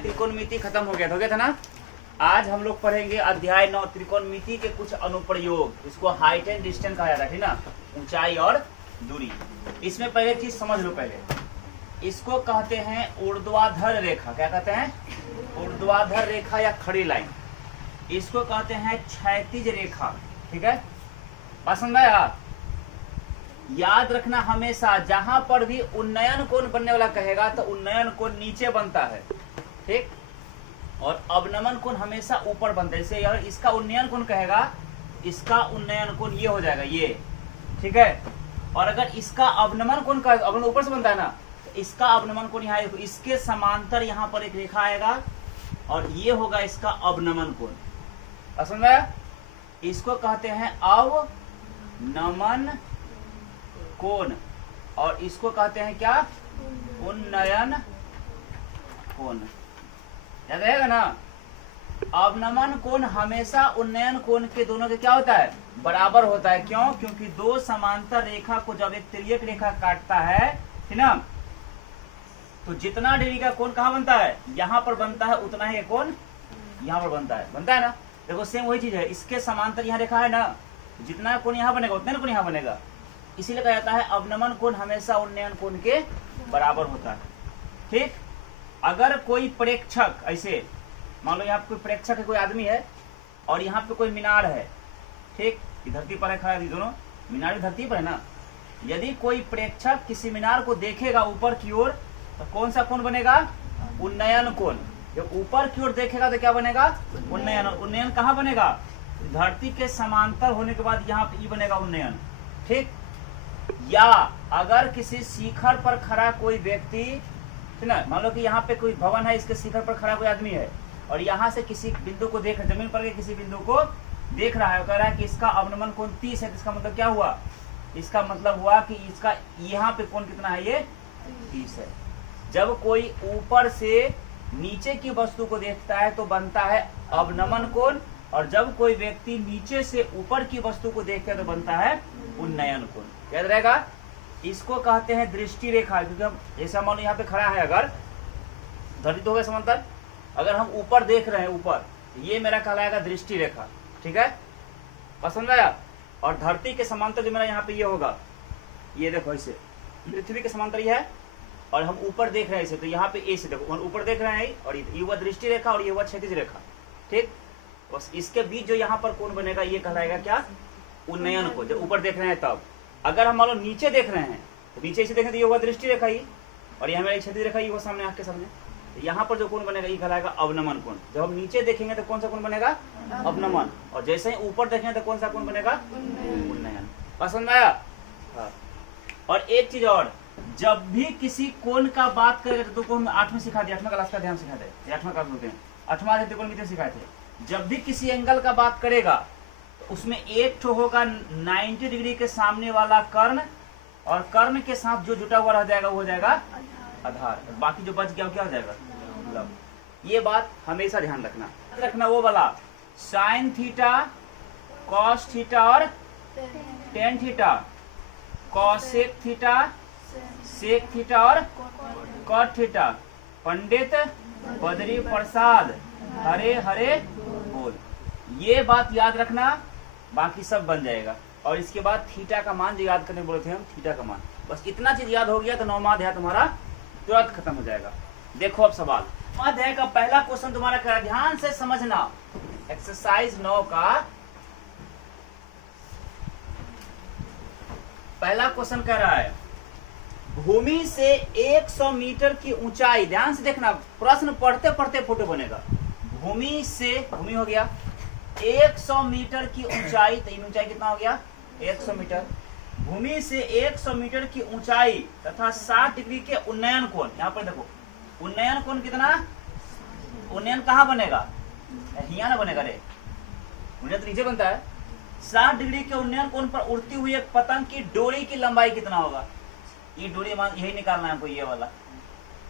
त्रिकोणमिति खत्म हो गया था ना। आज हम लोग पढ़ेंगे अध्याय 9 त्रिकोणमिति के कुछ अनुप्रयोग। इसको हाइट एंड डिस्टेंस कहा जाता है, ठीक ना, ऊंचाई और दूरी। इसमें पहले चीज समझ लो, पहले इसको कहते हैं ऊर्ध्वाधर रेखा। क्या कहते हैं? ऊर्ध्वाधर रेखा या खड़ी लाइन। इसको कहते हैं क्षैतिज रेखा। ठीक है, पसंद आया? याद रखना हमेशा जहां पर भी उन्नयन कोण बनने वाला कहेगा तो उन्नयन कोण नीचे बनता है, ठीक, और अवनमन कोण हमेशा ऊपर बनता है। जैसे अगर इसका उन्नयन कोण कहेगा, इसका उन्नयन कोण ये हो जाएगा, ये, ठीक है। और अगर इसका अवनमन कोण का अवनमन ऊपर से बनता है ना, तो इसका अवनमन कोण यहाँ, इसके समांतर यहाँ पर एक रेखा आएगा और ये होगा इसका अवनमन कोण। पसंद है? इसको कहते हैं अवनमन कोण और इसको कहते हैं क्या? उन्नयन कोण। याद रहेगा ना? अवनमन कोण हमेशा उन्नयन कोण के दोनों के क्या होता है? बराबर होता है। क्यों? क्योंकि दो समांतर रेखा को जब एक तिर्यक रेखा काटता है, ठीक ना, तो जितना डिग्री का कोण कहाँ बनता है? यहाँ पर बनता है, उतना ही कोण यहाँ पर बनता है ना। देखो सेम वही चीज है, इसके समांतर यहाँ रेखा है ना, जितना कोण यहाँ बनेगा उतना कोण यहाँ बनेगा। इसीलिए कहा जाता है अवनमन कोण हमेशा उन्नयन कोण के बराबर होता है। ठीक, अगर कोई प्रेक्षक, ऐसे मान लो यहाँ पे कोई प्रेक्षक है, कोई आदमी है और यहाँ पे कोई मीनार है, ठीक, धरती पर है खड़ा, दोनों मीनार भी धरती पर है ना। यदि कोई प्रेक्षक किसी मीनार को देखेगा ऊपर की ओर, तो कौन सा कोण बनेगा? उन्नयन कोण। जब ऊपर की ओर देखेगा तो क्या बनेगा? उन्नयन। उन्नयन कहाँ बनेगा? धरती के समांतर होने के बाद यहाँ पे बनेगा उन्नयन। ठीक, या अगर किसी शिखर पर खड़ा कोई व्यक्ति, ठीक ना, मान लो कि यहाँ पे कोई भवन है, इसके शिखर पर खड़ा कोई आदमी है और यहाँ से किसी बिंदु को देख, जमीन पर के किसी बिंदु को देख रहा है, कह रहा है कि इसका अवनमन कोण 30 है। इसका मतलब क्या हुआ? इसका मतलब हुआ कि इसका यहाँ पे कोण कितना है? ये 30 है। जब कोई ऊपर से नीचे की वस्तु को देखता है तो बनता है अवनमन कोण, और जब कोई व्यक्ति नीचे से ऊपर की वस्तु को देखता है तो बनता है उन्नयन कोण। याद रहेगा? इसको कहते हैं दृष्टि रेखा। क्योंकि हम जैसा मान लो यहाँ पे खड़ा है, अगर धरती तो हो गया समांतर, अगर हम ऊपर देख रहे हैं ऊपर, ये मेरा कहलाएगा दृष्टि रेखा। ठीक है, पसंद आया? और धरती के समांतर जो मेरा यहाँ पे ये होगा, ये देखो ऐसे पृथ्वी के समांतर ये है और हम ऊपर देख रहे हैं इसे, तो यहाँ पे ऐसे देखो ऊपर देख रहे हैं और ये हुआ दृष्टि रेखा और ये हुआ क्षैतिज रेखा। ठीक, बस इसके बीच जो यहाँ पर कोण बनेगा ये कहलाएगा क्या? उन्नयन को। जब ऊपर देख रहे हैं तब। अगर हम मान लो नीचे देख रहे हैं तो नीचे से देखें तो ये हुआ दृष्टि रेखा ही, और यहाँ मेरा क्षैतिज रेखा ही हुआ सामने, आँख के सामने। तो यहाँ पर जो कोण बनेगा ये कहलाएगा अवनमन कोण। जब हम नीचे देखेंगे तो कौन सा कोण बनेगा? अवनमन। और जैसे ही ऊपर देखेंगे तो कौन सा कोण बनेगा? उन्नयन। पसंद आया? हाँ। और एक चीज और, जब भी किसी कोण का बात करेगा तो कोण 8 में सिखा दिया, 8वां क्लास का ध्यान सिखाते हैं, 8वां क्लास होते हैं, 8वां त्रिकोणमिति सिखाए थे। जब भी किसी एंगल का बात करेगा तो उसमें एक ठो होगा 90 डिग्री के सामने वाला कर्ण, और कर्ण के साथ जो जुटा हुआ रह जाएगा वो हो जाएगा आधार, बाकी जो बच गया वो क्या हो जाएगा? लब। ये बात हमेशा ध्यान रखना वो वाला साइन थीटा, कॉस थीटा और tan theta, cosec theta, sec theta और कॉट थीटा। पंडित बद्री प्रसाद हरे हरे बोल। ये बात याद रखना, बाकी सब बन जाएगा। और इसके बाद थीटा का मान जो याद करने बोले थे हम, थीटा का मान, बस इतना चीज याद हो गया तो 9वां अध्याय तुम्हारा तुरंत खत्म हो जाएगा। देखो अब सवाल, अध्याय का पहला क्वेश्चन तुम्हारा क्या है? ध्यान से समझना। एक्सरसाइज 9 का पहला क्वेश्चन कह रहा है, भूमि से 100 मीटर की ऊंचाई, ध्यान से देखना, प्रश्न पढ़ते पढ़ते फोटो बनेगा। भूमि से, भूमि हो गया 100 मीटर की ऊंचाई, तो इन ऊंचाई कितना हो गया? 100 मीटर। भूमि से 100 मीटर की ऊंचाई तथा 60 डिग्री के उन्नयन कोण। यहाँ पर देखो उन्नयन कोण कितना? उन्नयन कहाँ बनेगा? यहाँ ना बनेगा रे, उन्नयन तो नीचे बनता है। 60 डिग्री के उन्नयन कोण पर उड़ती हुई एक पतंग की डोरी की लंबाई कितना होगा? ये डोरी मान यही निकालना है हमको, ये वाला।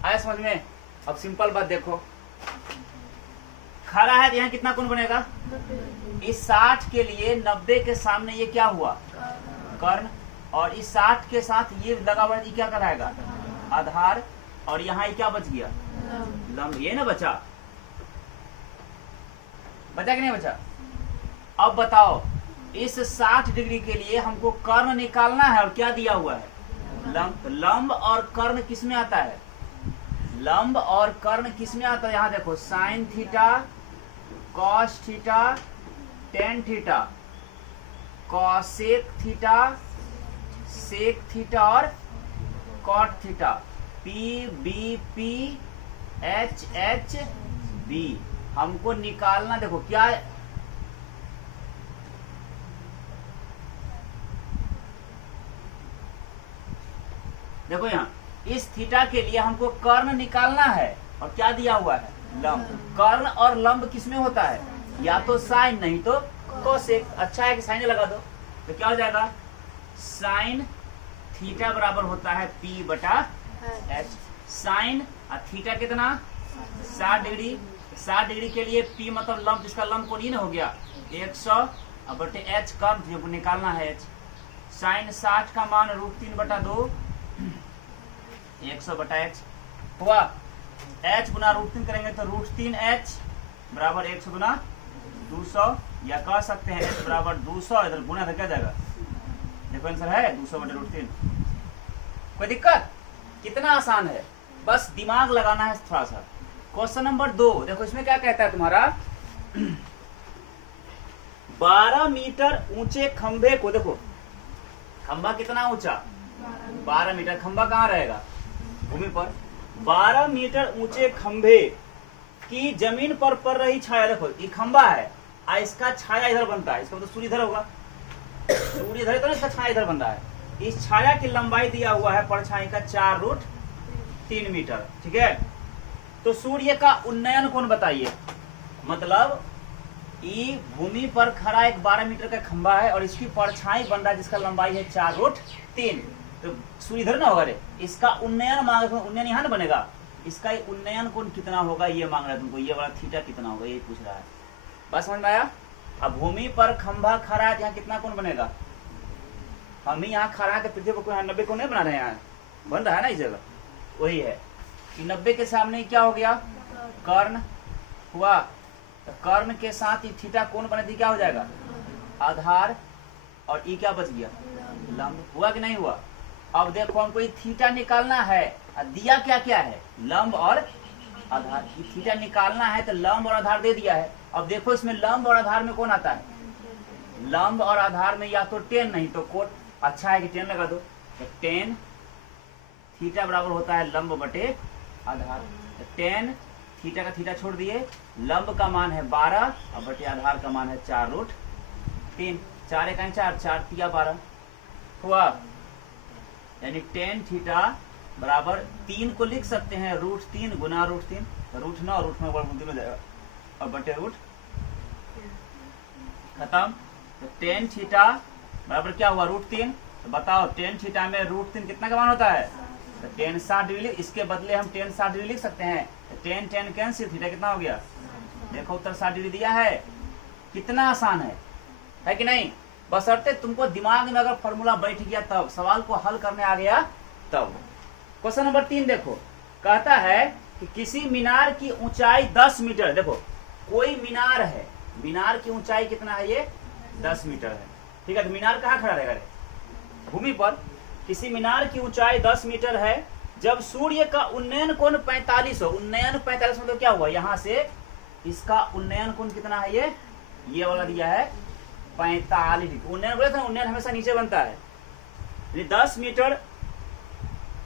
आया समझ में? अब सिंपल बात देखो, खड़ा है तो यहाँ कितना कोण बनेगा? इस 60 के लिए 90 के सामने ये क्या हुआ? कर्ण। और इस 60 के साथ ये लगा हुआ है, क्या कराएगा? आधार। और यहाँ क्या बच गया? लंब, ये ना बचा कि नहीं बचा? अब बताओ इस 60 डिग्री के लिए हमको कर्ण निकालना है और क्या दिया हुआ है? लंब। लंब और कर्ण किस में आता है? लंब और कर्ण किस में आता है? यहाँ देखो, sine theta, cos theta, tan theta, cosec theta, sec theta और cot theta. P B P H H B हमको निकालना। देखो क्या है, देखो यहाँ इस थीटा के लिए हमको कर्ण निकालना है और क्या दिया हुआ है? लंब। कर्ण और लंब किसमें होता है? या तो साइन नहीं तो कोसेक। अच्छा है कि साइन लगा दो, तो क्या हो जाएगा? साइन थीटा बराबर होता है P बटा H। साइन और थीटा कितना? 60 डिग्री। 60 डिग्री के लिए P मतलब लंब, जिसका लंब कोण ही ना हो गया 100 और बटे H कर्ण जो निकालना है H। साइन 60 का मान √3 बटा 2 100 बटा H हुआ। H गुना √3 करेंगे तो √3H बराबर 100 गुना 200, या कह सकते हैं H बराबर 200, इधर गुना तो क्या जाएगा? देखो आंसर है 200 बटे √3। कोई दिक्कत? कितना आसान है, बस दिमाग लगाना है थोड़ा सा। क्वेश्चन नंबर 2 देखो, इसमें क्या कहता है तुम्हारा? 12 मीटर ऊंचे खंभे को, देखो खंभा कितना ऊंचा? 12 मीटर। खंभा कहाँ रहेगा? भूमि पर। 12 मीटर ऊंचे खंभे की जमीन पर पड़ रही छाया, देखो ये खंभा है, इसका छाया इधर बनता है, इसका मतलब सूर्य इधर होगा, सूर्य इधर है तो इसका छाया इधर बन रहा है। इस छाया की लंबाई दिया हुआ है परछाई का 4√3 मीटर। ठीक है, तो सूर्य का उन्नयन कोण बताइए। मतलब ये भूमि पर खड़ा एक 12 मीटर का खंभा है और इसकी परछाई बन रहा है जिसका लंबाई है 4√3, तो सूर्य इधर ना होगा रे, इसका उन्नयन मांग रहा है। उन्नयन यहाँ ना बनेगा, इसका उन्नयन कोण कितना होगा ये मांग रहा है तुमको, ये वाला थीटा कितना होगा ये पूछ रहा है। बस समझ में आया? अब भूमि पर खंभा खड़ा है, यहाँ कितना कोण बनेगा? हम ही यहाँ खड़ा है तो पृथ्वी पर कोई 90 कोण नहीं बना रहे हैं, यहाँ बन रहा है ना इस जगह, वही है कि 90 के सामने क्या हो गया? कर्ण हुआ। तो कर्ण के साथ ये थीटा कोण बने थी, क्या हो जाएगा? आधार, और ये क्या बच गया? लंब। हुआ कि नहीं हुआ? अब देखो हमको ये थीटा निकालना है, दिया क्या क्या है? लंब और आधार। ये थीटा निकालना है तो लंब और आधार दे दिया है। अब देखो इसमें लंब और आधार में कौन आता है? लंब और आधार में या तो टेन नहीं तो कोट। अच्छा है कि 10 लगा दो, तो 10 थीटा बराबर होता है लंब बटे आधार। तो 10 थीटा का थीटा छोड़ दिए, लंब का मान है 12 और बटे आधार का मान है 4√3। 4 1 4, 4 3 12 हुआ। यानी 10 थीटा बराबर 3 को लिख सकते हैं √3 गुना √3, √9 √9 में जाएगा और बटे √ खत्म। तो 10 थीटा बराबर क्या हुआ? √3। तो बताओ 10 थीटा में √3 कितना का मान होता है? तो 10 60 डिग्री, इसके बदले हम 10 60 डिग्री लिख सकते हैं। तो 10 10 कैंसिल, थीटा कितना हो गया? देखो उत्तर 60 डिग्री दिया है। कितना आसान है कि नहीं? बशर्ते तुमको दिमाग में अगर फॉर्मूला बैठ गया तब, सवाल को हल करने आ गया तब। क्वेश्चन नंबर 3 देखो, कहता है कि किसी मीनार की ऊंचाई 10 मीटर। देखो कोई मीनार है, मीनार की ऊंचाई कितना है? ये 10 मीटर है। ठीक है, तो मीनार कहाँ खड़ा रहेगा? भूमि पर। किसी मीनार की ऊंचाई 10 मीटर है जब सूर्य का उन्नयन कोण 45 हो। उन्नयन 45 मतलब क्या हुआ? यहाँ से इसका उन्नयन कोण कितना है? ये वाला दिया है 45। उन्नयन बोले था, उन्नयन हमेशा नीचे बनता है। 10 मीटर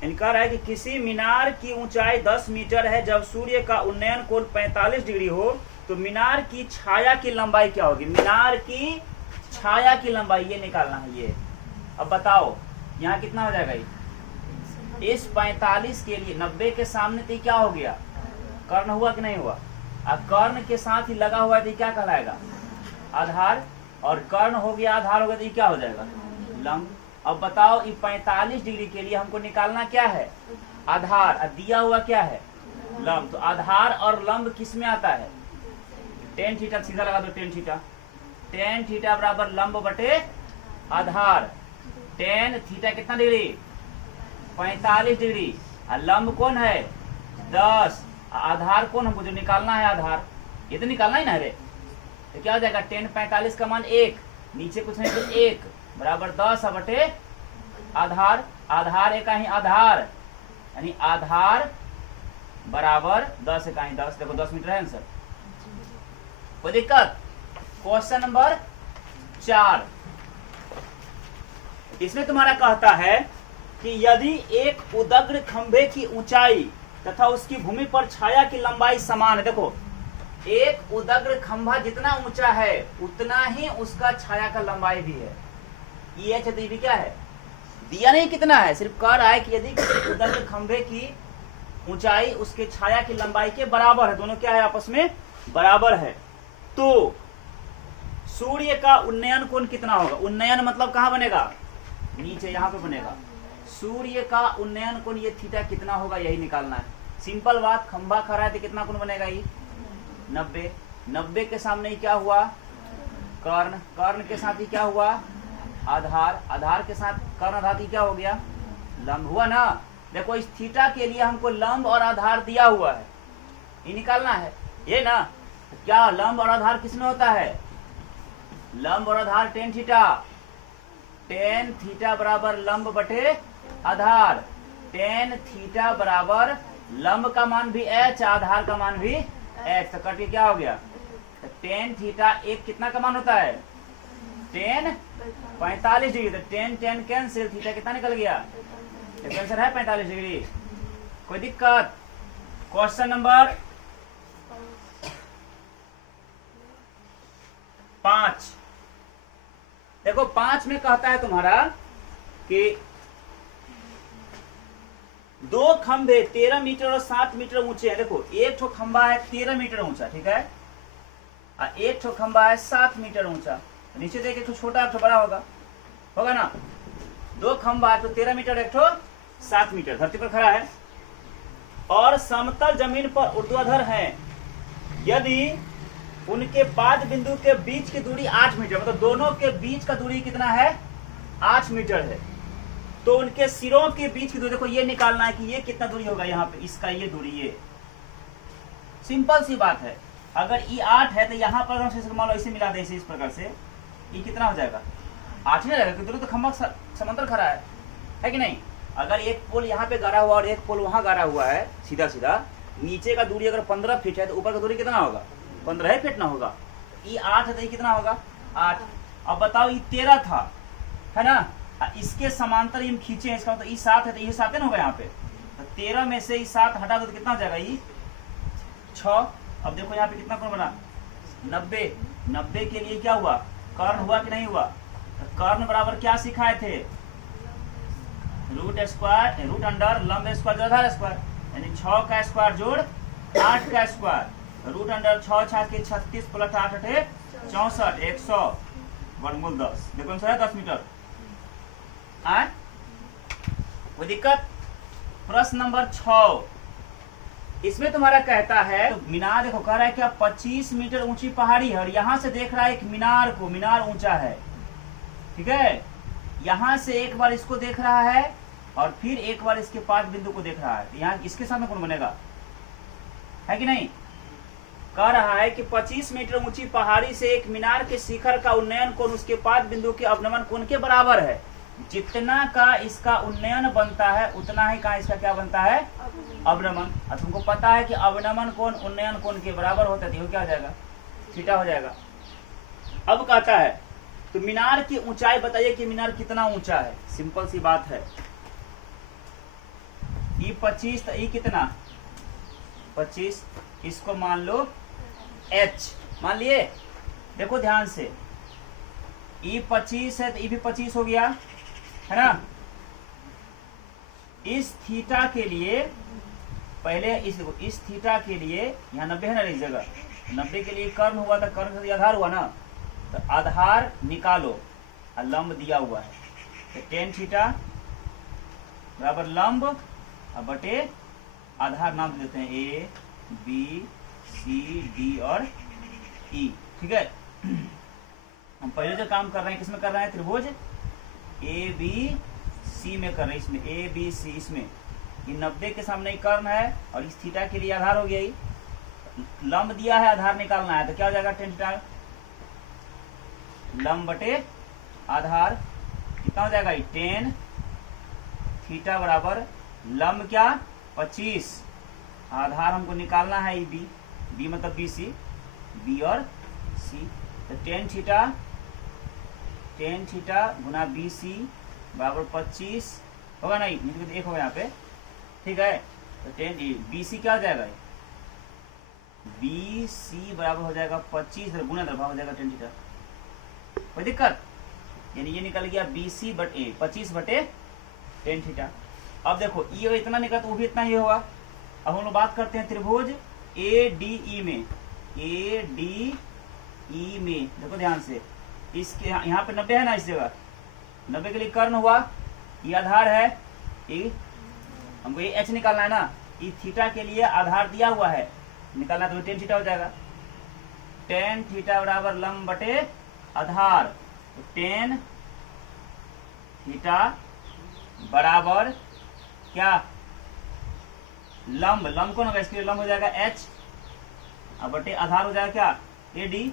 इनका है कि किसी मीनार की ऊंचाई 10 मीटर है जब सूर्य का उन्नयन कोण 45 डिग्री हो, तो मीनार की छाया की लंबाई क्या होगी? मीनार की छाया की लंबाई ये निकालना है ये। अब बताओ यहाँ कितना हो जाएगा? ये इस 45 के लिए 90 के सामने तो क्या हो गया? कर्ण हुआ कि नहीं हुआ? अब कर्ण के साथ ही लगा हुआ है तो क्या कहलाएगा? आधार। और कर्ण हो गया, आधार हो गया तो क्या हो जाएगा? लंब। अब बताओ ये 45 डिग्री के लिए हमको निकालना क्या है? आधार। अब दिया हुआ क्या है? लंब। तो आधार और लंब किस में आता है? 10 थीटा सीधा लगा दो। 10 थीटा, 10 थीटा बराबर लंब बटे आधार। 10 थीटा कितना डिग्री? 45 डिग्री। और लंब कौन है? 10 आधार कोण हमको जो निकालना है, आधार ये तो निकालना ही ना रे। तो क्या हो जाएगा, tan 45 का मान 1, नीचे कुछ नहीं तो 1 बराबर 10 बटे आधार, आधार इकाई आधार, यानी आधार बराबर 10 इकाई 10। देखो 10 मीटर है आंसर, कोई दिक्कत। क्वेश्चन नंबर 4, इसमें तुम्हारा कहता है कि यदि एक उदग्र खंभे की ऊंचाई तथा उसकी भूमि पर छाया की लंबाई समान है। देखो एक उदग्र खंभा जितना ऊंचा है उतना ही उसका छाया का लंबाई भी है। ये भी क्या है, दिया नहीं कितना है, सिर्फ कह रहा है कि यदि किसी उदग्र खंभे की ऊंचाई उसके छाया की लंबाई के बराबर है, दोनों क्या है आपस में बराबर है, तो सूर्य का उन्नयन कोण कितना होगा। उन्नयन मतलब कहां बनेगा, नीचे यहां पे बनेगा। सूर्य का उन्नयन कोण ये थीटा कितना होगा यही निकालना है। सिंपल बात, खंभा खड़ा है तो कितना कोण बनेगा, ये 90। 90 के सामने ही क्या हुआ, कर्ण, कर्ण के साथ ही क्या हुआ, आधार, आधार के साथ कर्ण धातु क्या हो गया, लंब हुआ ना। देखो इस थीटा के लिए हमको लंब और आधार दिया हुआ है, ये निकालना है ये ना। क्या लंब और आधार किसमें होता है, लंब और आधार tan थीटा, tan थीटा बराबर लंब बटे आधार, tan थीटा बराबर लंब का मान भी h, आधार का मान भी h, तो कट के क्या हो गया, तो tan थीटा एक कितना का मान होता है, tan 45 डिग्री, तो tan tan कैंसिल, थीटा कितना निकल गया, तो आंसर है 45 डिग्री। कोई दिक्कत। क्वेश्चन नंबर 5, देखो 5 में कहता है तुम्हारा कि दो खंभे 13 मीटर और 7 मीटर ऊंचे हैं। देखो एक ठो खंभा है 13 मीटर ऊंचा, ठीक है, और एक ठो खंभा है 7 मीटर ऊंचा। नीचे देख एक ठो छोटा एक ठो बड़ा होगा, होगा ना। दो खंभा, एक ठो 13 मीटर एक ठो 7 मीटर, धरती पर खड़ा है और समतल जमीन पर ऊर्ध्वाधर है। यदि उनके पाद बिंदु के बीच की दूरी 8 मीटर, मतलब दोनों के बीच का दूरी कितना है, 8 मीटर है, तो उनके सिरों के बीच की दूरी, देखो ये निकालना है कि ये कितना दूरी होगा, यहाँ पे इसका ये दूरी, ये सिंपल सी बात है। अगर ये 8 है तो यहाँ पर हम मान लो इसे मिला दे, इसे इस प्रकार से, ये कितना हो जाएगा, 8 नहीं रहेगा, दोनों तो खंभा समांतर खड़ा है कि नहीं। अगर एक पोल यहाँ पे गाड़ा हुआ और एक पोल वहां गाड़ा हुआ है सीधा सीधा, नीचे का दूरी अगर 15 फीट है तो ऊपर का दूरी कितना होगा, 15 फीट ना होगा। ये 8 है तो ये कितना होगा, 8। अब बताओ ये 13 था, है ना, इसके समांतर हम खींचे हैं, इसका मतलब ये 7 है तो ये 7 ना होगा यहाँ पे, तो 13 में से ये 7 हटा दो तो कितना हो जाएगा, ये 6। अब देखो यहाँ पे कितना कोण बना, 90। 90 के लिए क्या हुआ, कर्ण हुआ कि नहीं हुआ, तो कर्ण बराबर क्या सिखाए थे, रूट स्क्वायर, रूट अंडर लंब स्क्वायर जो आधार स्क्वायर, यानी 6 का स्क्वायर जोड़ 8 का स्क्वायर, रूट अंडर 6 6 के 36 प्लस 8 8 64, 100 वर्गमूल 10। देखो आंसर है 10 मीटर। कोई दिक्कत। प्रश्न नंबर 6, इसमें तुम्हारा कहता है तो मीनार, देखो कह रहा है क्या 25 मीटर ऊंची पहाड़ी है और यहाँ से देख रहा है एक मीनार को, मीनार ऊंचा है, ठीक है, यहाँ से एक बार इसको देख रहा है और फिर एक बार इसके पाद बिंदु को देख रहा है, तो यहाँ इसके सामने कौन बनेगा, है कि नहीं। कह रहा है कि 25 मीटर ऊंची पहाड़ी से एक मीनार के शिखर का उन्नयन कोण उसके पाद बिंदु के अवनमन कोण के बराबर है। जितना का इसका उन्नयन बनता है उतना ही का इसका क्या बनता है, अवनमन। और तुमको पता है कि अवनमन कोण उन्नयन कोण के बराबर होता है, तो क्या हो जाएगा, थीटा हो जाएगा। अब कहता है तो मीनार की ऊंचाई बताइए कि मीनार कितना ऊंचा है। सिंपल सी बात है, ये 25 तो ये कितना 25, इसको मान लो h, मान लिए। देखो ध्यान से, ये 25 है तो ये भी 25 हो गया, है ना। इस थीटा के लिए पहले इस थीटा के लिए यहाँ 90 है ना, इस जगह 90 के लिए कर्ण हुआ था, कर्ण से आधार हुआ ना, तो आधार निकालो और लंब दिया हुआ है, तो tan थीटा बराबर लंब और बटे आधार नाम देते हैं A B C D और E, ठीक है। हम पहले जो काम कर रहे हैं किसमें कर रहे हैं, त्रिभुज A B C में कर रहे हैं, इसमें A B C, इसमें ये 90 के सामने ही कर्ण है और इस थीटा के लिए आधार हो गया ही। लंब दिया है, आधार निकालना है, तो क्या हो जाएगा tan थीटा लंब बटे आधार कितना हो जाएगा tan थीटा बराबर लंब क्या 25, आधार हमको निकालना है बी, बी मतलब बी सी, बी और सी, तो tan थीटा गुना बी सी बराबर 25 होगा नहीं, एक होगा यहाँ पे, ठीक है। तो tan बी सी क्या हो जाएगा, बी सी बराबर हो जाएगा 25 गुना दरभाव हो जाएगा tan थीटा, कोई दिक्कत, यानी ये निकल गया बी सी बटे 25 बटे tan थीटा। अब देखो ये इतना निकला तो वो भी इतना ही होगा। अब हम लोग बात करते हैं त्रिभुज ए डी ई में, ए डी ई में देखो ध्यान से, इसके यहाँ पे 90 है ना, इस जगह 90 के लिए कर्ण हुआ, ये आधार है, ये हमको ये एच निकालना है ना, ये थीटा के लिए आधार दिया हुआ है, निकालना तो tan थीटा हो जाएगा, tan थीटा बराबर लंब बटे आधार, तो tan थीटा बराबर क्या लंब, लंब कौन होगा, इसके लिए लंब हो जाएगा h, अब बटे आधार हो जाएगा क्या ए डी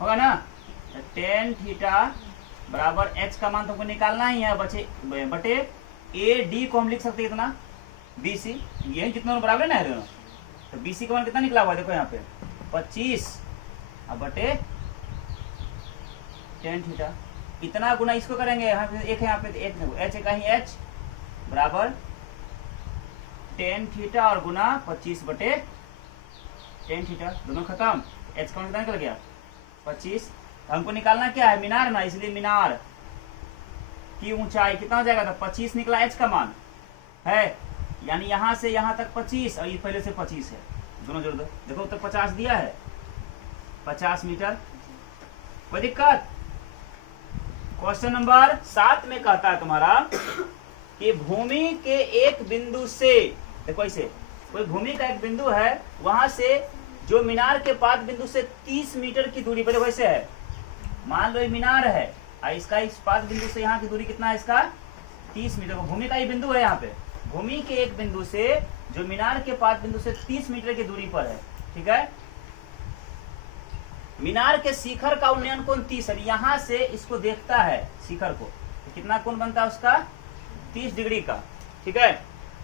होगा ना, tan थीटा बराबर h का मान तुमको निकालना ही है, बटे ए डी को हम लिख सकते हैं इतना बी सी, यही कितना बराबर ना है दोनों, तो बी सी का मान कितना निकला हुआ है देखो यहाँ पे 25, अब बटे tan थीटा, इतना गुना इसको करेंगे, यहाँ पे एक है, यहाँ पे एच का ही एच बराबर tan थीटा और गुना 25 बटे tan थीटा, दोनों खत्म, एच का मान कितना निकल गया 25। हमको निकालना क्या है मीनार ना, इसलिए मीनार की ऊंचाई कितना हो जाएगा, तो 25 निकला एच का मान है, यानी यहाँ से यहाँ तक 25 और ये पहले से 25 है, दोनों जोड़ दो, देखो तो 50 दिया है, 50 मीटर, कोई दिक्कत। क्वेश्चन नंबर 7 में कहता है तुम्हारा कि भूमि के एक बिंदु से, देखो ऐसे कोई भूमि का एक बिंदु है, वहां से जो मीनार के पाद बिंदु से 30 मीटर की दूरी पर, वैसे है, मान लो ये मीनार है, इसका इस पाद बिंदु से यहाँ की दूरी कितना है, इसका 30 मीटर, भूमि का ये बिंदु है, यहाँ पे भूमि के एक बिंदु से जो मीनार के पाद बिंदु से 30 मीटर की दूरी पर है, ठीक है। मीनार के शिखर का उन्नयन कोण 30 है, यहाँ से इसको देखता है शिखर को, तो कितना कोण बनता है उसका 30 डिग्री का, ठीक है।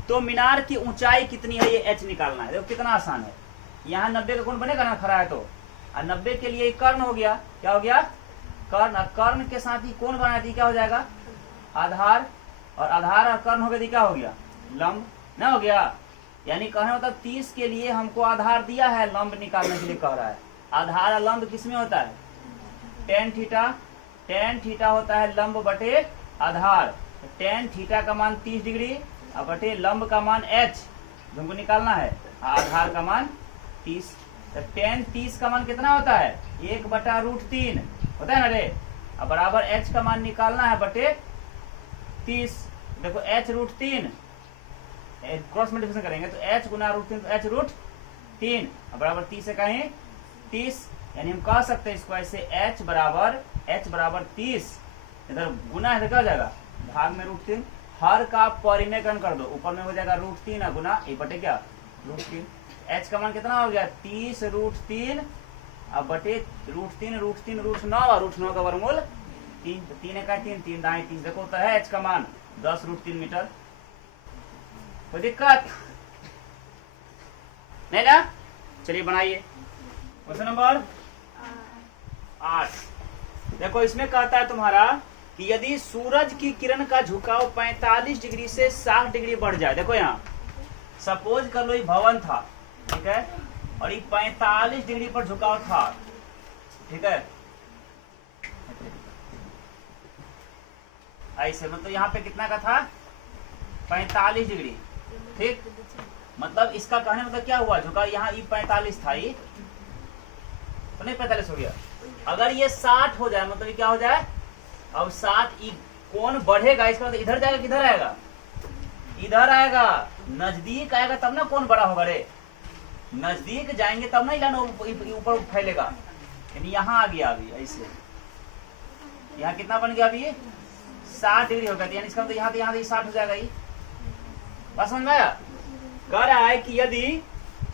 तो मीनार की ऊंचाई कितनी है, ये h निकालना है, देखो कितना आसान है, यहाँ 90 का कोण बनेगा ना, खड़ा है तो, और 90 के लिए कर्ण हो गया, क्या हो गया कर्ण, कर्ण के साथ ही कोण बनाया थी, क्या हो जाएगा आधार, और आधार और कर्ण हो गया, क्या हो गया लंब ना हो गया, यानी कहने मतलब 30 के लिए हमको आधार दिया है, लंब निकालने के लिए कह रहा है, आधार और लंब किसमें होता है tan थीटा, tan थीटा होता है लंब बटे आधार, tan थीटा का मान 30 डिग्री और बटे लंब का मान h हमको निकालना है, आधार का मान 30, तो tan 30 का मान कितना होता है 1/√3 होता है ना रे, अब बराबर h का मान निकालना है बटे 30, देखो h√3 क्रॉस मल्टीप्लिकेशन करेंगे तो h गुना √3 तो h√3 बराबर 30 से कहें 30, यानी हम कह सकते हैं इसको ऐसे h बराबर 30, इधर गुना है तो क्या हो जाएगा भाग में √3, हर का परिमेयकरण कर दो, ऊपर में हो जाएगा √3 और गुना एक बटे क्या √3, h का मान कितना हो गया 30√3 अब बटे √3 और √9 का वर्गमूल 3, तो 3 का 3 3 दाएं 30, देखो तो है h का मान 10√3 मीटर, कोई दिक्कत नहीं ना। चलिए बनाइए क्वेश्चन नंबर 8, देखो इसमें कहता है तुम्हारा कि यदि सूरज की किरण का झुकाव 45 डिग्री से 60 डिग्री बढ़ जाए, देखो यहाँ सपोज कर लो ये भवन था, ठीक है, और ये 45 डिग्री पर झुकाव था, ठीक है, ऐसे मतलब यहाँ पे कितना का था 45 डिग्री, ठीक, मतलब इसका कहने मतलब क्या हुआ, झुकाव यहाँ ये 45 था, ये तो नहीं 45 हो गया, अगर ये 60 हो जाए मतलब ये क्या हो जाए, अब 60 ये कोण बढ़ेगा, इसका मतलब इधर जाएगा किधर आएगा, इधर आएगा, नजदीक आएगा तब ना कोण बड़ा होगा रे, नजदीक जाएंगे तब ना इलान ऊपर फैलेगा, यानी यहाँ आ गया अभी ऐसे, यहाँ कितना बन गया अभी 60 डिग्री हो गया, यानी इसका मतलब यहाँ 60 हो जाएगा, ये बात समझ में आया? कह रहा है कि यदि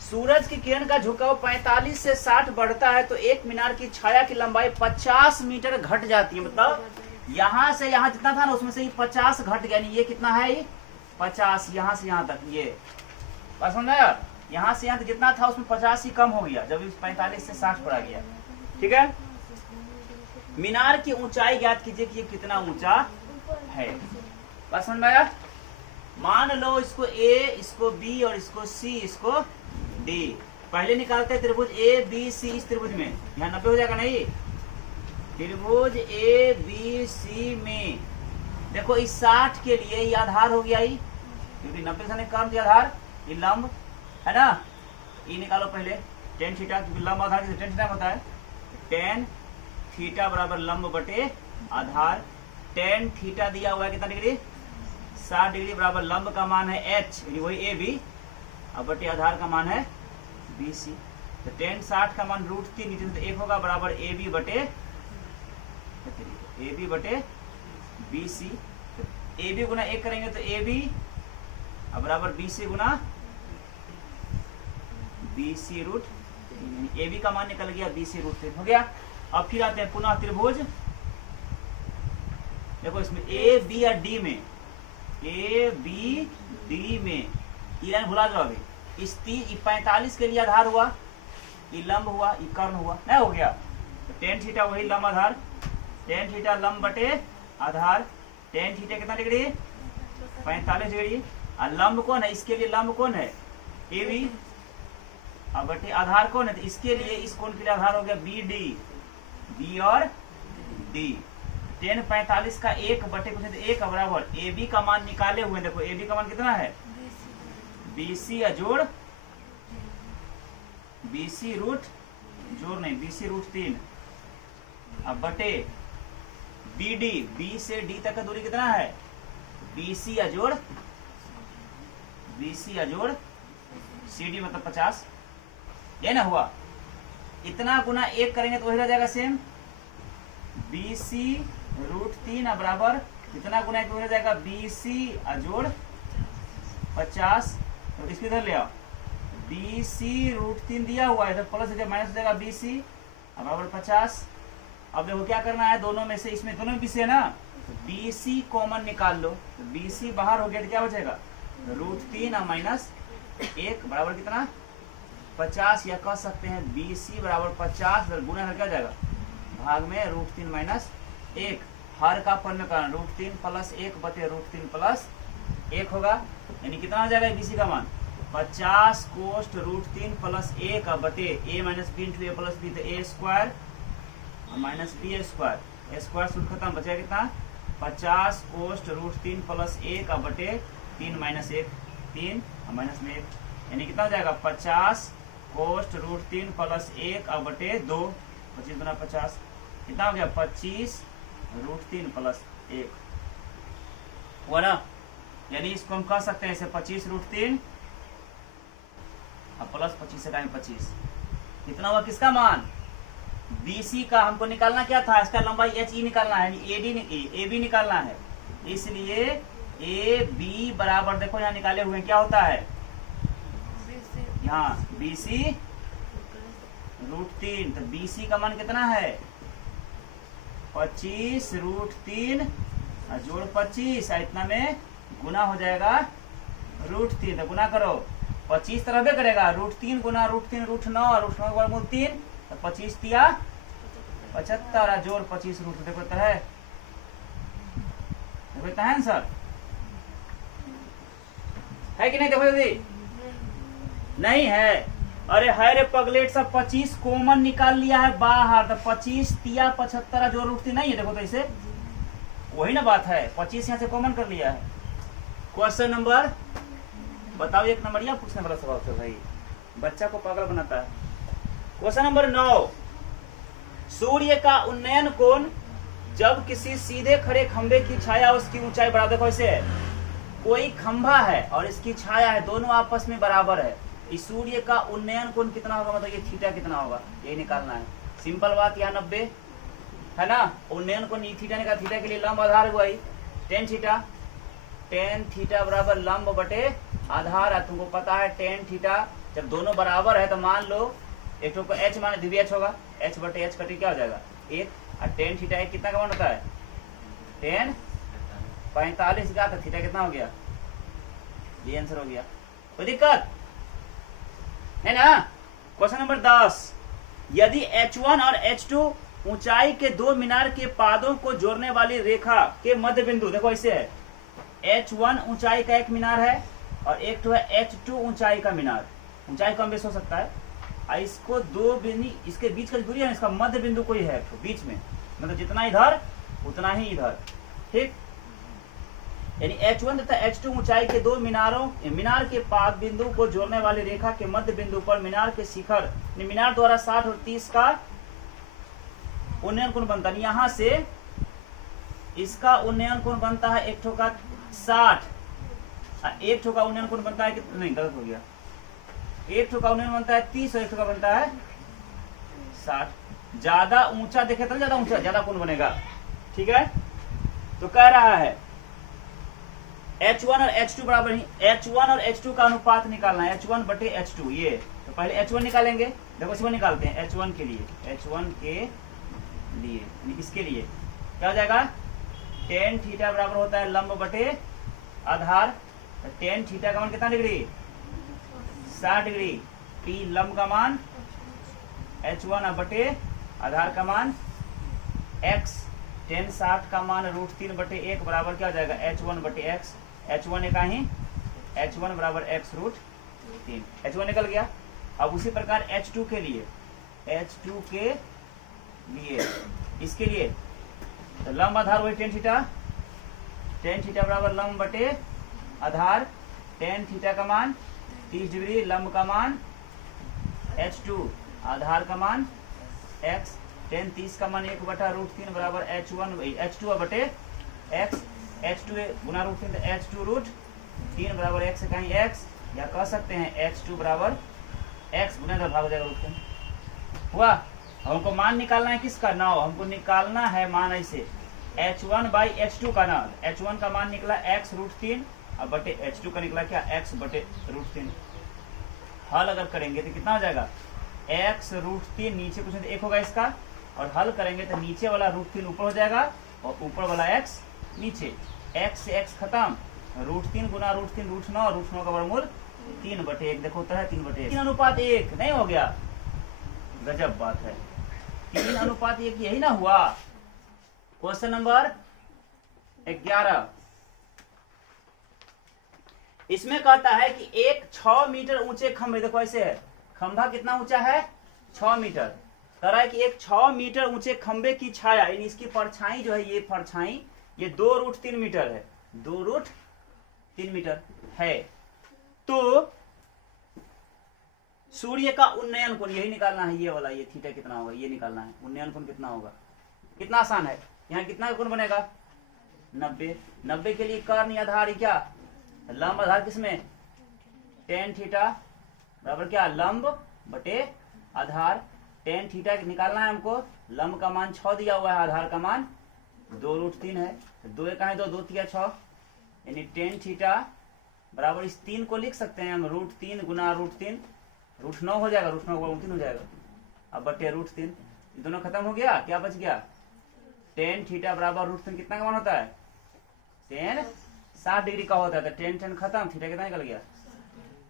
सूरज की किरण का झुकाव 45 से 60 बढ़ता है तो एक मीनार की छाया की लंबाई 50 मीटर घट जाती है। मतलब यहाँ से यहाँ जितना था ना उसमें से ये 50 घट गया, यानी ये कितना है, ये 50, यहाँ से यहाँ तक ये। बात समझ आया? यहाँ से यहाँ तक जितना था उसमें 50 ही कम हो गया जब 45 से 60 पर आ गया। ठीक है, मीनार की ऊंचाई ज्ञात कीजिए कि ये कितना ऊंचा है। बात समझ में आया? मान लो इसको ए, इसको बी और इसको सी, इसको डी। पहले निकालते हैं त्रिभुज ए बी सी। इस त्रिभुज में यहाँ 90 हो जाएगा नहीं, त्रिभुज ए बी सी में देखो इस 60 के लिए ये आधार हो गया ही, क्योंकि 90 से कम दिया आधार, ये लंब है ना। ये निकालो पहले टेन थीटा, क्योंकि लंब आधार से टेन थीटा होता है। टेन थीटा बराबर लंब बटे आधार। टेन थीटा दिया हुआ है कितना डिग्री, 60 डिग्री, बराबर लंब का मान है एच, यानी वही ए बी, और बटे आधार का मान है बी सी। तो टेन 60 का मान √3 नीचे से 1 होगा, बराबर ए बी बटे बी सी। ए बी गुना 1 करेंगे तो ए बी, बराबर बी सी गुना बी सी √3। ए बी का मान निकल गया, बी सी √3 हो गया। अब फिर आते हैं पुनः त्रिभुज। देखो इसमें ए बी या डी में, ए बी डी में ये लाइन भुला जाओ अभी। इस 45 के लिए आधार हुआ, ये लंब हुआ, ये कर्ण हुआ, नहीं हो गया। तो टेन थीटा वही लंब आधार, टेन थीटा लंब बटे आधार। टेन थीटा कितना डिग्री, 45 डिग्री। और लंब कौन है, इसके लिए लंब कौन है, ए बी, और बटे आधार कौन है, तो इसके लिए इस कोण के लिए आधार हो गया बी डी, बी और डी। टेन 45 का 1 बटे कुछ 1 बराबर ए बी का मान निकाले हुए। देखो ए बी का मान कितना है, बी सी जोड़ बी सी √3, अब बटे बी डी, बी से डी तक का दूरी कितना है, बी सी जोड़ सी डी मतलब 50, ये ना हुआ। इतना गुना 1 करेंगे तो वही रह जाएगा सेम, बी सी √3 बराबर कितना गुना 1 हो जाएगा, बी सी जोड़ 50। तो इसको इधर ले आओ, बी सी √3 दिया हुआ है, इधर प्लस हो जाएगा माइनस हो जाएगा बी सी बराबर 50। अब देखो क्या करना है, दोनों में से, इसमें दोनों बी सी है ना, बी सी कॉमन निकाल लो। तो बी सी बाहर हो गया तो क्या बचेगा, √3 और माइनस 1 बराबर कितना, 50, या कह सकते हैं बी सी बराबर 50, गुना क्या जाएगा भाग में √3 माइनस 1, हर का फल में करना, √3 प्लस 1 बटे √3 प्लस 1 होगा, यानी कितना हो जाएगा बी सी का मान, 50 कोष्ट √3 प्लस 1 बटे a minus B into A plus B, तो A square minus B square, square सूत्र खत्म, बचेगा कितना, 50 कोष्ट √3 प्लस 1 बटे 3 माइनस 1, 3 माइनस में 1, यानी कितना हो जाएगा 50 कोष्ट √3 प्लस 1 बटे 2, 25 गुना 50 कितना हो गया, 25 √3 प्लस 1 हुआ ना। यानी इसको हम कह सकते हैं इसे 25 √3 प्लस 25 से 25, कितना हुआ किसका मान, BC का। हमको निकालना क्या था, इसका लंबाई HE निकालना है, AB निकालना है। इसलिए AB बराबर देखो यहाँ निकाले हुए क्या होता है, यहाँ BC √3, तो BC का मान कितना है, 25 √3 जोड़ 25, इतना में गुना हो जाएगा √3, तो गुना करो, 25 तरह भी करेगा, √3 गुना √3 √9 √9 वर्गमूल 3, तो 25 तिया 75 जोड़ 25 √3, देखो इतना है, देखो इतना है आंसर है कि नहीं, देखो यदि नहीं है, अरे है रे पगलेट, सब 25 कॉमन निकाल लिया है बाहर, तो 25 तिया 75 जोड़ √3 नहीं है, देखो तो इसे वही ना बात है, 25 यहाँ से कॉमन कर लिया है। क्वेश्चन नंबर बताओ, 1 नंबर या पूछने वाला सवाल था भाई, बच्चा को पागल बनाता है। क्वेश्चन नंबर 9, सूर्य का उन्नयन कोण जब किसी सीधे खड़े खंभे की छाया उसकी ऊंचाई बराबर, देखो इसे कोई खंभा है और इसकी छाया है, दोनों आपस में बराबर है, इस सूर्य का उन्नयन कोण कितना होगा, मतलब ये थीटा कितना होगा, ये निकालना है। सिंपल बात, यहाँ 90 है ना, उन्नयन कोण थीटा निकाल, थीटा के लिए लंब आधार हुआ टेन थीटा, टेन थीटा बराबर लंब बटे आधार है। तुमको पता है टेन थीटा जब दोनों बराबर है तो मान लो एक को एच माने डी एच होगा, एच बटे एच कटी क्या हो जाएगा 1, और टेन थीटा एक कितना का मान होता है टेन 45 का, तो थीटा कितना हो गया, ये आंसर हो गया। कोई दिक्कत है ना। क्वेश्चन नंबर 10, यदि H1 और H2 ऊंचाई के दो मीनार के पादों को जोड़ने वाली रेखा के मध्य बिंदु, देखो ऐसे है, H1 ऊंचाई का एक मीनार है और एक तो है H2 ऊंचाई का मीनार, ऊंचाई कम बेस हो सकता है, और इसको दो बिंदु, इसके बीच का दूरी है, इसका मध्य बिंदु कोई है तो बीच में, मतलब जितना इधर उतना ही इधर, ठीक। यानी H1 तथा H2 ऊंचाई के दो मीनार के पाद बिंदु को जोड़ने वाली रेखा के मध्य बिंदु पर मीनार के शिखर, मीनार द्वारा 60 और 30 का उन्नयन कोण बनता है। यहां से इसका उन्नयन कोण बनता है एक ठो का 60, एक ठो का उन्नयन कोण बनता है कि नहीं, गलत हो गया, एक ठो का उन्नयन बनता है 30 और एक ठो का बनता है 60। ज्यादा ऊंचा देखे तो ज्यादा ऊंचा ज्यादा कोण बनेगा, ठीक है। तो कह रहा है H1 और H2 बराबर ही, H1 और H2 का अनुपात निकालना है, H1 बटे H2, ये तो पहले H1 निकालेंगे, देखो H1 निकालते हैं, H1 के लिए, H1 के लिए इसके लिए क्या हो जाएगा, टेन थीटा बराबर होता है लंब बटे आधार, टेन थीटा का मान कितना डिग्री 60 डिग्री, P लंब का मान H1 बटे आधार का मान x, टेन 60 का मान √3 बटे 1 बराबर क्या हो जाएगा H1 बटे x, H1 एक ही H1 बराबर x √3, H1 निकल गया। अब उसी प्रकार H2 के लिए, H2 के लिए इसके लिए तो लंब आधार वही टेन थीटा बराबर लंब बटे आधार, टेन थीटा का मान 30 डिग्री, लंब का मान H2, आधार का मान x, टेन 30 का मान 1 बटा √3 बराबर H2 बटे x, H2 गुना √3 तो H2 √3 बराबर x से कहीं x, या कह सकते हैं H2 बराबर x गुना का भाग हो जाएगा √3 हुआ। हमको मान निकालना है किसका, ना हमको निकालना है मान ऐसे H1 बाई H2 का ना, H1 का मान निकला x √3 और बटे H2 का निकला क्या x बटे √3। हल अगर करेंगे तो कितना हो जाएगा x √3, नीचे कुछ नहीं 1 होगा इसका, और हल करेंगे तो नीचे वाला √3 ऊपर हो जाएगा और ऊपर वाला x नीचे, x से x खत्म, √3 गुना √3 √9 का वर्गमूल 3 बटे 1, देखो होता है 3 बटे 1, 3:1 नहीं हो गया, गजब बात है, 3:1 यही ना हुआ। क्वेश्चन नंबर 11, इसमें कहता है कि एक 6 मीटर ऊंचे खंभे, देखो ऐसे है, खंभा कितना ऊंचा है 6 मीटर, कह रहा है कि एक 6 मीटर ऊंचे खंभे की छाया, यानी इसकी परछाई जो है, ये परछाई ये 2√3 मीटर है, 2√3 मीटर है, तो सूर्य का उन्नयन कोण यही निकालना है, ये वाला, ये थीटा कितना होगा ये निकालना है, उन्नयन कोण कितना होगा, कितना आसान है, यहाँ कितना कोण बनेगा 90 के लिए कर्ण आधार क्या लंब आधार किसमें टेन थीटा बराबर क्या लंब बटे आधार, टेन थीटा निकालना है हमको, लंब का मान 6 दिया हुआ है, आधार का मान 2√3 है, 2 एक 2 3 6, यानी टेन थीटा बराबर इस 3 को लिख सकते हैं हम √3 गुना √3, √9 हो जाएगा, √9 को 3 हो जाएगा, अब बटे √3, दोनों खत्म हो गया, क्या बच गया टेन थीटा बराबर √3 कितना का मान होता है टेन 60 डिग्री का होता है, तो टेन टेन खत्म, थीटा कितना निकल गया,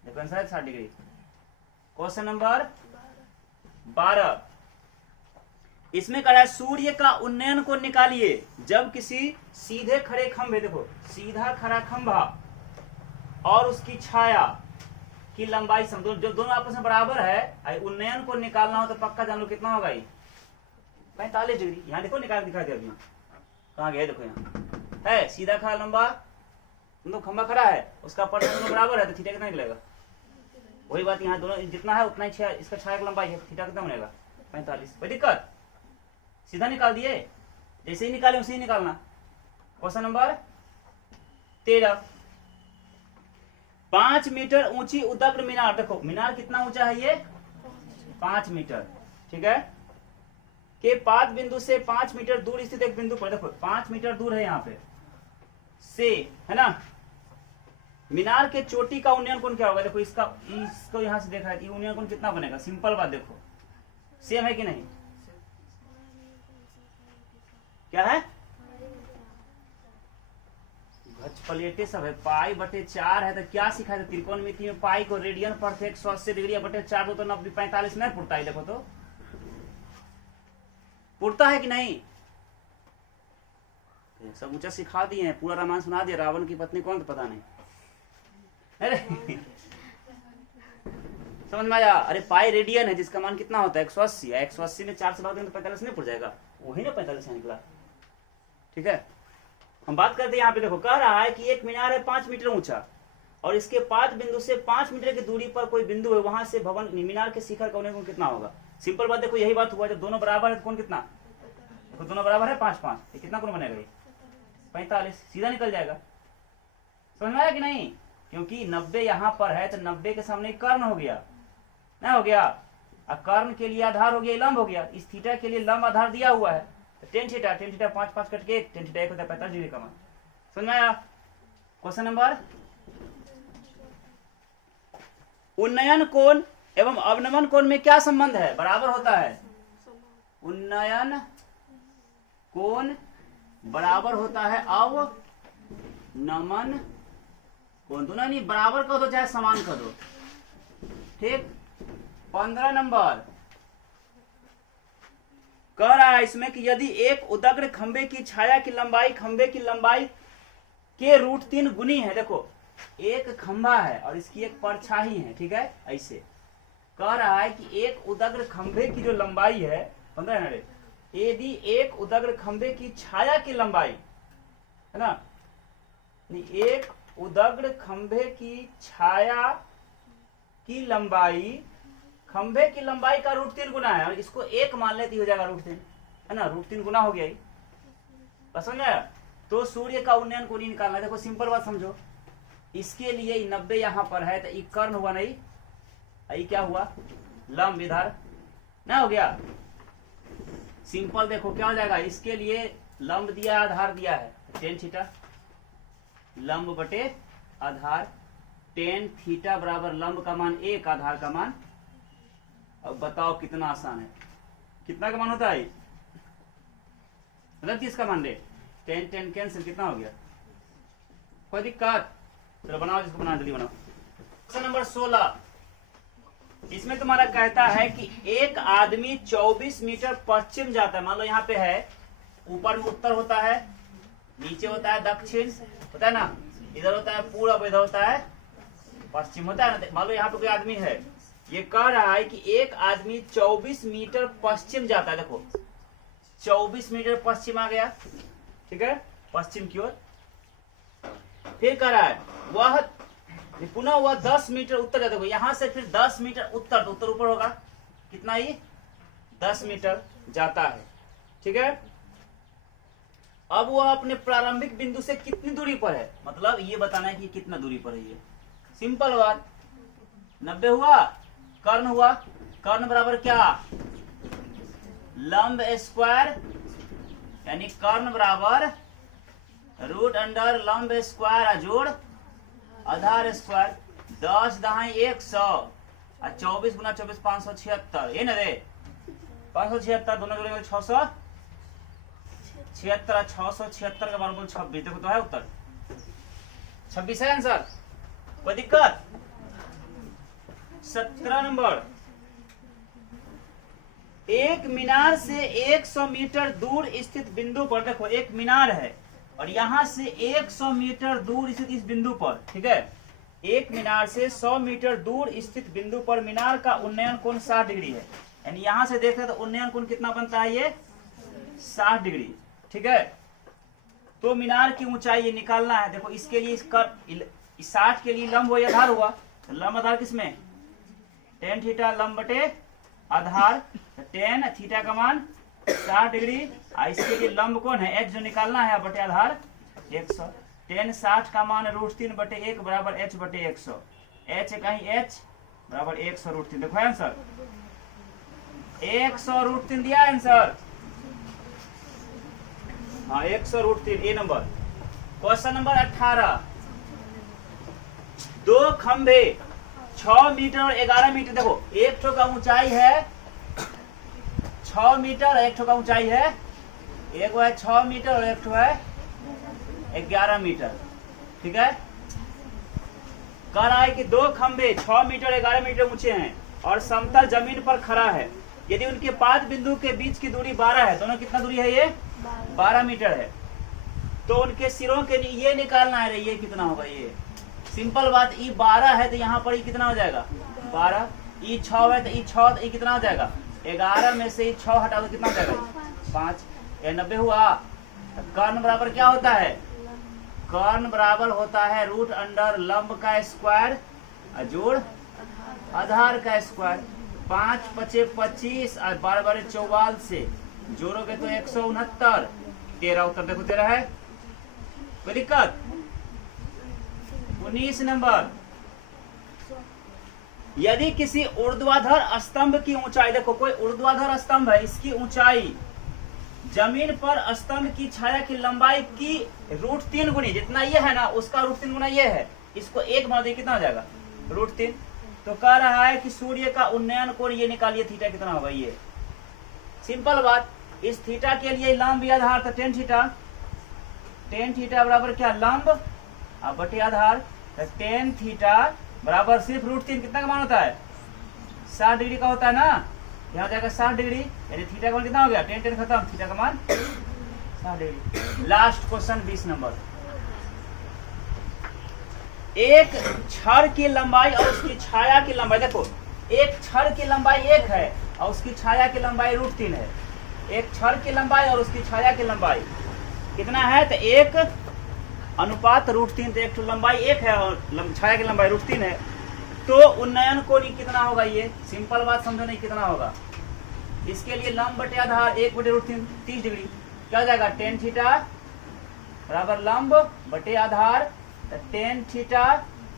देखो आंसर है 60 डिग्री। क्वेश्चन नंबर 12, इसमें कहा है सूर्य का उन्नयन को निकालिए जब किसी सीधे खड़े खंभे, देखो सीधा खड़ा खंभा और उसकी छाया की लंबाई जो दोनों आपस में बराबर है, उन्नयन को निकालना हो तो पक्का जान लो कितना होगा 45 डिग्री, यहाँ देखो निकाल दिखा दिया, कहाँ गया देखो यहाँ है सीधा खड़ा लंबा, दोनों खंभा खड़ा है, उसका पर्दा दोनों बराबर है, तो थीटा कितना निकलेगा, वही बात यहाँ दोनों जितना है उतना ही इसका छाया की लंबाई है, थीटा कितना बनेगा 45, कोई दिक्कत, सीधा निकाल दिए, जैसे ही निकाले उसे ही निकालना। क्वेश्चन नंबर 13, 5 मीटर ऊंची उदग्र मीनार, देखो मीनार कितना ऊंचा है ये 5 मीटर, ठीक है, के पाद बिंदु से 5 मीटर दूर स्थित एक बिंदु पर, देखो 5 मीटर दूर है यहाँ पे से, है ना, मीनार के चोटी का उन्नयन कोण क्या होगा? देखो इसको यहां से देखा है कि उन्नयन कोण कितना बनेगा? सिंपल बात, देखो सेम है कि नहीं? क्या है? घचपलेटे सब है। पाई बटे 4 है तो क्या सिखाया था? त्रिकोणमिति में पाई को रेडियन पर 180 डिग्री बटे 4 तो 90 45 नहीं पुरता है। देखो तो पुरता है कि नहीं? सब ऊंचा सिखा दिए हैं, पूरा रामायण सुना दिया। रावण की पत्नी कौन तो पता नहीं। अरे समझ में आया? अरे पाई रेडियन है जिसका मान कितना होता है? 180। 180 में 4 से भाग देंगे तो 45 नहीं पुर जाएगा? वही ना 45 निकला। ठीक है, हम बात करते हैं यहाँ पे। देखो कह रहा है कि एक मीनार है 5 मीटर ऊंचा और इसके 5 बिंदु से 5 मीटर की दूरी पर कोई बिंदु है, वहां से भवन मीनार के शिखर का कोण कितना होगा? सिंपल बात, देखो यही बात हुआ। जब दोनों बराबर है तो कोण कितना? देखो दोनों बराबर है 5 5, ये कितना कोण बनेगा? ये 45, सीधा निकल जाएगा। समझ में आया कि नहीं? क्योंकि 90 यहाँ पर है तो 90 के सामने कर्ण हो गया ना, हो गया। और कर्ण के लिए आधार हो गया, लंब हो गया। इस थीटा के लिए लंब आधार दिया हुआ है तो टेन थीटा 5 5 कट के 1, टेन थीटा 1 होता है 45 डिग्री का मान। समझ में आया? क्वेश्चन नंबर, उन्नयन कोण एवं अवनमन कोण में क्या संबंध है? बराबर होता है। उन्नयन कोण बराबर होता है अवनमन कोण। दोनों नहीं, बराबर कर दो चाहे समान कर दो। ठीक, 15 नंबर कह रहा है इसमें कि यदि एक उदग्र खंबे की छाया की लंबाई खंबे की लंबाई के √3 गुनी है। देखो एक खंबा है और इसकी एक परछाई है, ठीक है। ऐसे कह रहा है कि एक उदग्र खंबे की जो लंबाई है 15, यदि एक उदग्र खंबे की छाया की लंबाई है ना, एक उदग्र खंबे की छाया की लंबाई खंबे की लंबाई का √3 गुना है और इसको 1 मान लेती हो जाएगा √3, है ना। √3 गुना हो गया ही, समझ आया? तो सूर्य का उन्नयन कोण निकालना है। देखो सिंपल बात समझो, इसके लिए 90 यहाँ पर है तो ये कर्ण हुआ नहीं, ये क्या हुआ? लंब इधर ना हो गया। सिंपल देखो क्या हो जाएगा? इसके लिए लंब दिया आधार दिया है टेन थीटा, लंब बटे आधार। टेन थीटा बराबर लंब का मान 1, आधार का मान। अब बताओ कितना आसान है? कितना का मान होता है? मतलब 30 का मान दे। 10 कैंसिल, कितना हो गया? कोई दिक्कत? चलो बनाओ, जिसको बनाओ जल्दी बनाओ। क्वेश्चन नंबर 16, इसमें तुम्हारा कहता है कि एक आदमी 24 मीटर पश्चिम जाता है। मान लो यहाँ पे है, ऊपर में उत्तर होता है, नीचे होता है दक्षिण, होता है ना, इधर होता है पूरब, इधर होता है पश्चिम, होता है ना। मान लो यहाँ पे कोई आदमी है, ये कह रहा है कि एक आदमी 24 मीटर पश्चिम जाता है। देखो 24 मीटर पश्चिम आ गया, ठीक है, पश्चिम की ओर। फिर कह रहा है वह पुनः वह 10 मीटर उत्तर जाता है। देखो यहाँ से फिर 10 मीटर उत्तर, तो उत्तर ऊपर होगा कितना? ही 10 मीटर जाता है, ठीक है। अब वह अपने प्रारंभिक बिंदु से कितनी दूरी पर है? मतलब ये बताना है कि कितना दूरी पर है। ये सिंपल बात, 90 हुआ, कर्ण हुआ, कर्ण बराबर क्या? लंब स्क्वायर, यानी कर्ण बराबर √अंडर लंब स्क्वायर जोड़ आधार स्क्वायर। 10 दहाई 100 और 24 गुना 24 576, ये ना रे 576, दोनों जोड़ेंगे 676, 676 के बराबर 26। देखो तो है उत्तर 26 है आंसर। कोई दिक्कत? 17 नंबर, एक मीनार से 100 मीटर दूर स्थित बिंदु पर। देखो एक मीनार है और यहां से 100 मीटर दूर स्थित इस बिंदु पर, ठीक है, एक मीनार से 100 मीटर दूर स्थित बिंदु पर मीनार का उन्नयन कोण 60 डिग्री है। यानी यहां से देख रहे तो उन्नयन कोण कितना बनता है? ये 60 डिग्री, ठीक है। तो मीनार की ऊंचाई ये निकालना है। देखो इसके लिए 60 के लिए लंब वही आधार हुआ, लंब आधार किसमें? टेन थीटा लंब बटे आधार, टेन थीटा का मान 60 डिग्री। इसके लिए लंब कौन है? एच जो निकालना है बटे आधार 100। टेन 60 का मान √3 बटे 1 बराबर h बटे 100। h कहीं h बराबर 100 √3। देखो आंसर 100 √3 दिया आंसर। हाँ 100 √3, ए नंबर। क्वेश्चन नंबर 18, दो खंभे 6 मीटर और 11 मीटर। देखो एक ठो का ऊंचाई है 6 मीटर और एक ठो का ऊंचाई है, एक वो है 6 मीटर और एक ठो है 11 मीटर। ठीक है, कह रहा है कि दो खंभे 6 मीटर 11 मीटर ऊंचे हैं और समतल जमीन पर खड़ा है। यदि उनके पाद बिंदु के बीच की दूरी 12 है, दोनों कितना दूरी है? ये 12 मीटर है। तो उनके सिरों के ये निकालना है, ये कितना होगा? ये सिंपल बात, ई 12 है तो यहाँ पर ई कितना हो जाएगा? 12। ई 6 है तो ई 6, तो ई कितना हो जाएगा? 11 में से ई 6 हटा दो, कितना हो जाएगा? 5। ये 90 हुआ। तो कर्ण बराबर क्या होता है? कर्ण बराबर होता है रूट अंडर लंब का स्क्वायर जोड़ आधार का स्क्वायर। 5 × 5 = 25 और 12 × 12 = 44 से जोड़ोगे तो 169। 13 उत्तर देखो 13 है। कोई दिक्कत? 19 नंबर, यदि किसी ऊर्ध्वाधर स्तंभ की ऊंचाई, देखो कोई ऊर्ध्वाधर स्तंभ है, इसकी ऊंचाई जमीन पर स्तंभ की छाया की लंबाई की √3 गुनी, जितना ये है ना उसका √3 गुना ये है, इसको 1 बना दे, कितना हो जाएगा? √3। तो कह रहा है कि सूर्य का उन्नयन कोण ये निकालिए, थीटा कितना होगा? ये सिंपल बात, इस थीटा के लिए लंब या आधार था tan थीटा। tan थीटा बराबर क्या? लंब और बटे आधार। tan थीटा बराबर सिर्फ √3, कितना का मान होता है? 60 डिग्री का होता है ना। यहाँ जाएगा 60 डिग्री, यानी थीटा का मान कितना हो गया? tan खत्म, थीटा का मान 60 डिग्री। लास्ट क्वेश्चन 20 नंबर, एक छड़ की लंबाई और उसकी छाया की लंबाई, देखो एक छड़ की लंबाई 1 है और उसकी छाया की लंबाई √3 है। एक छड़ की लंबाई और उसकी छाया की लंबाई कितना है? तो 1 अनुपात √3। तो एक तो लंबाई 1 है और छाया की लंबाई √3 है। तो उन्नयन कोण कितना होगा? ये सिंपल बात समझो नहीं, कितना होगा? इसके लिए लंब बटे आधार 1 बटे √3 30 डिग्री। क्या हो जाएगा? tan थीटा बराबर लंब बटे आधार। tan थीटा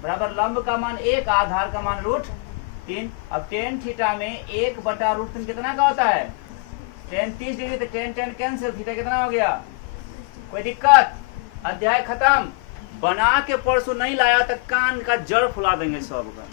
बराबर लंब का मान 1, आधार का मान √3। अब tan थीटा में 1 बटा √3 कितना का होता है? tan 30 degree. तो tan कैंसिल, थीटा कितना हो गया? कोई दिक्कत? अध्याय खत्म। बना के परसों नहीं लाया तो कान का जड़ फुला देंगे सब का।